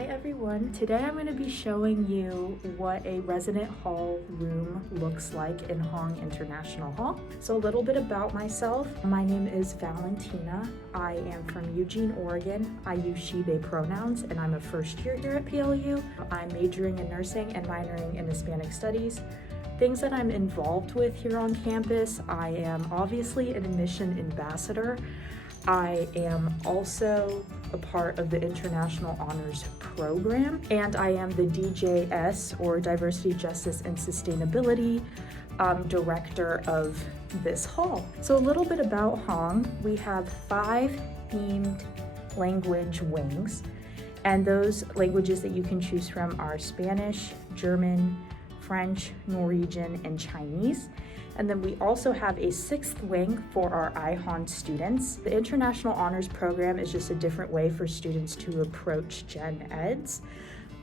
Hi everyone, today I'm going to be showing you what a resident hall room looks like in Hong International Hall. So a little bit about myself. My name is Valentina. I am from Eugene, Oregon. I use she, they pronouns and I'm a first year here at PLU. I'm majoring in nursing and minoring in Hispanic studies. Things that I'm involved with here on campus, I am obviously an admission ambassador. I am also a part of the International Honors Program, and I am the DJS, or Diversity, Justice, and Sustainability Director of this hall. So a little bit about Hong. We have 5 themed language wings, and those languages that you can choose from are Spanish, German, French, Norwegian, and Chinese. And then we also have a 6th wing for our IHON students. The International Honors Program is just a different way for students to approach gen eds.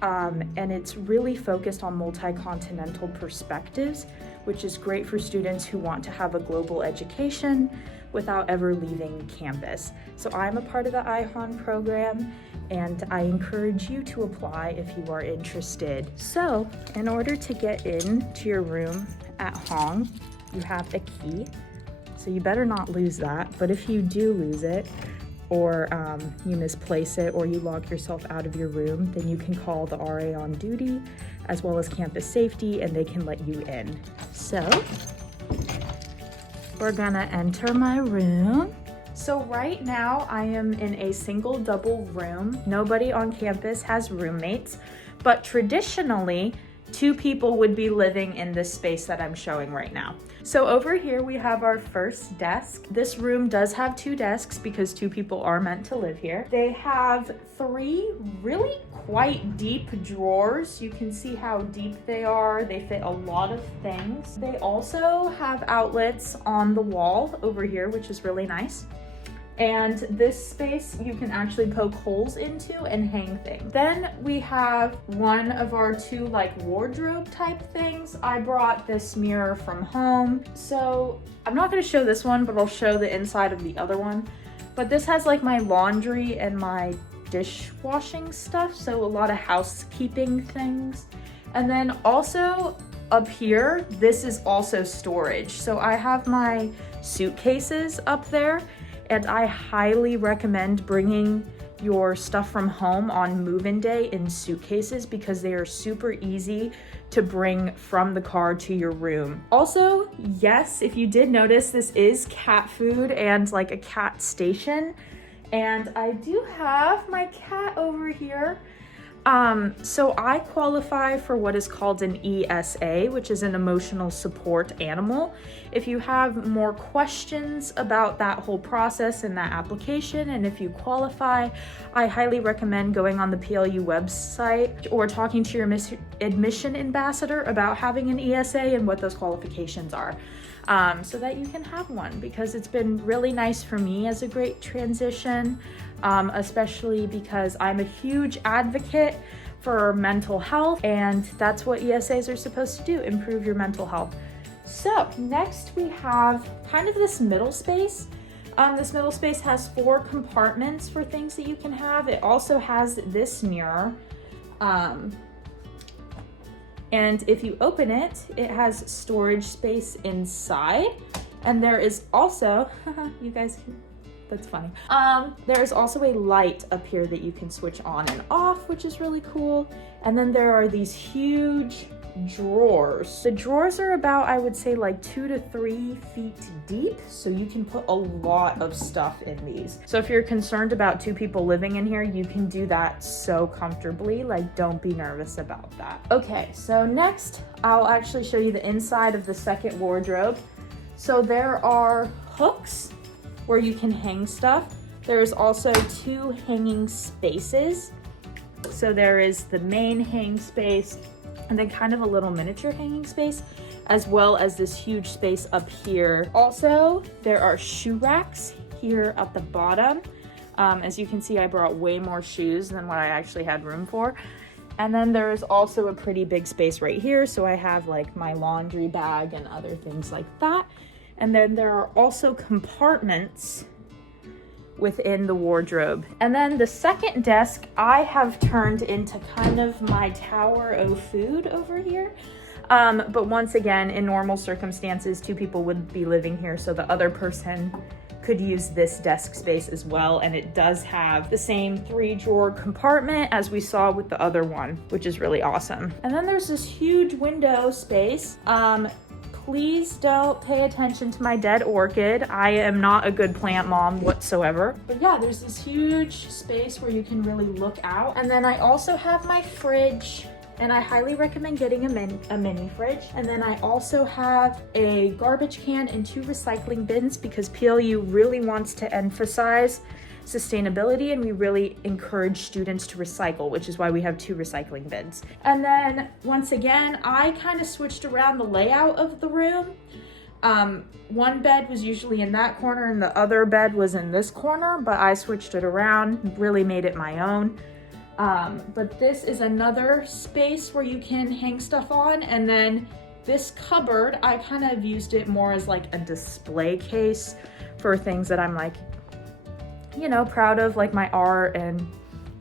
And it's really focused on multi-continental perspectives, which is great for students who want to have a global education without ever leaving campus. So I'm a part of the IHON program, and I encourage you to apply if you are interested. So in order to get into your room at Hong, you have a key, so you better not lose that. But if you do lose it, or you misplace it, or you lock yourself out of your room, then you can call the RA on duty, as well as campus safety, and they can let you in. So we're gonna enter my room. So right now I am in a single double room. Nobody on campus has roommates, but traditionally 2 people would be living in this space that I'm showing right now. So over here we have our first desk. This room does have 2 desks because 2 people are meant to live here. They have 3 really quite deep drawers. You can see how deep they are. They fit a lot of things. They also have outlets on the wall over here, which is really nice. And this space you can actually poke holes into and hang things. Then we have one of our 2 like wardrobe type things. I brought this mirror from home. So I'm not gonna show this one, but I'll show the inside of the other one. But this has like my laundry and my dishwashing stuff. So a lot of housekeeping things. And then also up here, this is also storage. So I have my suitcases up there. And I highly recommend bringing your stuff from home on move-in day in suitcases because they are super easy to bring from the car to your room. Also, yes, if you did notice, this is cat food and like a cat station. And I do have my cat over here. So I qualify for what is called an ESA, which is an emotional support animal. If you have more questions about that whole process and that application, and if you qualify, I highly recommend going on the PLU website or talking to your admission ambassador about having an ESA and what those qualifications are. So that you can have one, because it's been really nice for me as a great transition, especially because I'm a huge advocate for mental health, and that's what ESAs are supposed to do, improve your mental health. So next we have kind of this middle space. This middle space has 4 compartments for things that you can have. It also has this mirror. And if you open it, it has storage space inside. And there is also, you guys can, that's funny. There is also a light up here that you can switch on and off, which is really cool. And then there are these huge drawers. The drawers are about, I would say, like 2 to 3 feet deep, so you can put a lot of stuff in these. So if you're concerned about 2 people living in here, you can do that so comfortably. Like, don't be nervous about that. Okay, so next I'll actually show you the inside of the second wardrobe. So there are hooks where you can hang stuff. There's also 2 hanging spaces. So there is the main hang space and then kind of a little miniature hanging space, as well as this huge space up here. Also, there are shoe racks here at the bottom. As you can see, I brought way more shoes than what I actually had room for. And then there is also a pretty big space right here. So I have like my laundry bag and other things like that. And then there are also compartments within the wardrobe. And then the second desk I have turned into kind of my tower of food over here. But once again, in normal circumstances, 2 people would be living here, so the other person could use this desk space as well. And it does have the same 3-drawer compartment as we saw with the other one, which is really awesome. And then there's this huge window space. Please don't pay attention to my dead orchid. I am not a good plant mom whatsoever. But yeah, there's this huge space where you can really look out. And then I also have my fridge, and I highly recommend getting a mini fridge. And then I also have a garbage can and 2 recycling bins because PLU really wants to emphasize sustainability, and we really encourage students to recycle, which is why we have 2 recycling bins. And then once again, I kind of switched around the layout of the room. One bed was usually in that corner and the other bed was in this corner, but I switched it around, really made it my own. But this is another space where you can hang stuff on. And then this cupboard, I kind of used it more as like a display case for things that I'm like, you know, proud of, like my art and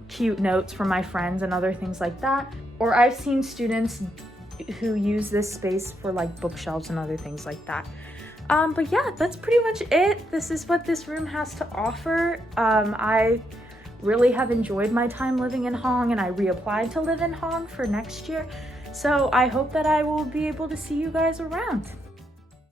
cute notes from my friends and other things like that. Or I've seen students who use this space for like bookshelves and other things like that. But yeah, that's pretty much it. This is what this room has to offer. I really have enjoyed my time living in Hong, and I reapplied to live in Hong for next year. So I hope that I will be able to see you guys around.